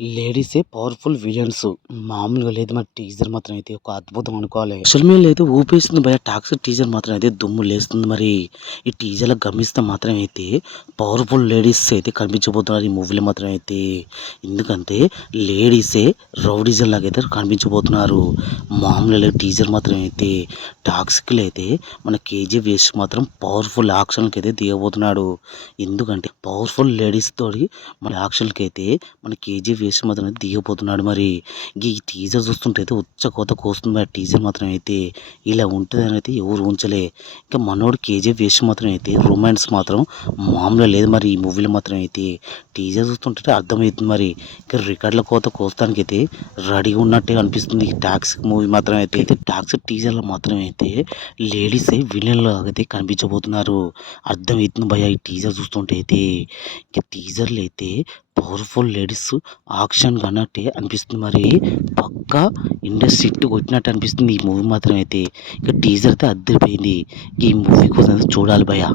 లేడీసే powerful villains. మామూలుగా లేదు మరి టీజర్ మాత్రం అయితే ఒక అద్భుతం అనుకోవాలి. సోషల్ మీడియాలో అయితే ఊపేస్తుంది భయ్యా టాక్సిక్ టీజర్ మాత్రం అయితే దుమ్ము లేస్తుంది మరి. ఈ టీజర్‌లో గమనిస్తే మాత్రం అయితే పవర్‌ఫుల్ లేడీస్ అయితే కనిపించబోతున్నారు ఈ మూవీలో మాత్రం అయితే. ఎందుకంటే లేడీసే రౌడీజం లాగా అయితే కనిపించబోతున్నారు. మామూలుగా టీజర్ మాత్రం అయితే టాక్సిక్‌లో అయితే మన కేజీఎఫ్ యష్ మాత్రం పవర్‌ఫుల్ యాక్షన్‌కి అయితే దిగబోతున్నాడు. ఎందుకంటే పవర్‌ఫుల్ లేడీస్ తోటి మన యాక్షన్‌కి అయితే మన కేజీఎఫ్ యష్ మాత్రం అయితే దిగబోతున్నాడు మరి. ఈ టీజర్ చూస్తుంటే అయితే ఉచ్చకోత కోస్తుంది ఆ టీజర్ మాత్రం అయితే. ఇలా ఉంటదని అయితే ఎవరు ఊహించలే. ఇంకా మనోడు కేజీఎఫ్ యష్ మాత్రం అయితే రొమాన్స్ మాత్రం మామూలుగా లేదు మరి ఈ మూవీలో మాత్రం అయితే. టీజర్ చూస్తుంటే అర్థమవుతుంది మరి. ఇంకా రికార్డుల కోత కోస్తానికైతే రెడీగా ఉన్నట్టే అనిపిస్తుంది ఈ టాక్సిక్ మూవీ మాత్రం అయితే. టాక్సిక్ టీజర్‌లో మాత్రం అయితే లేడీసే విలన్‌లాగా అయితే కనిపించబోతున్నారు. అర్థమవుతుంది భయ్యా ఈ టీజర్ చూస్తుంటే అయితే. ఇంకా టీజర్‌లో అయితే పవర్‌ఫుల్ లేడీస్ యాక్షన్ అన్నట్టే అనిపిస్తుంది మరి. పక్కా ఇండస్ట్రీ హిట్ కొట్టినట్టు అనిపిస్తుంది ఈ మూవీ మాత్రం అయితే. ఇక టీజర్ అయితే అదిరిపోయింది. ఈ మూవీ కోసం చూడాలి భయ్యా.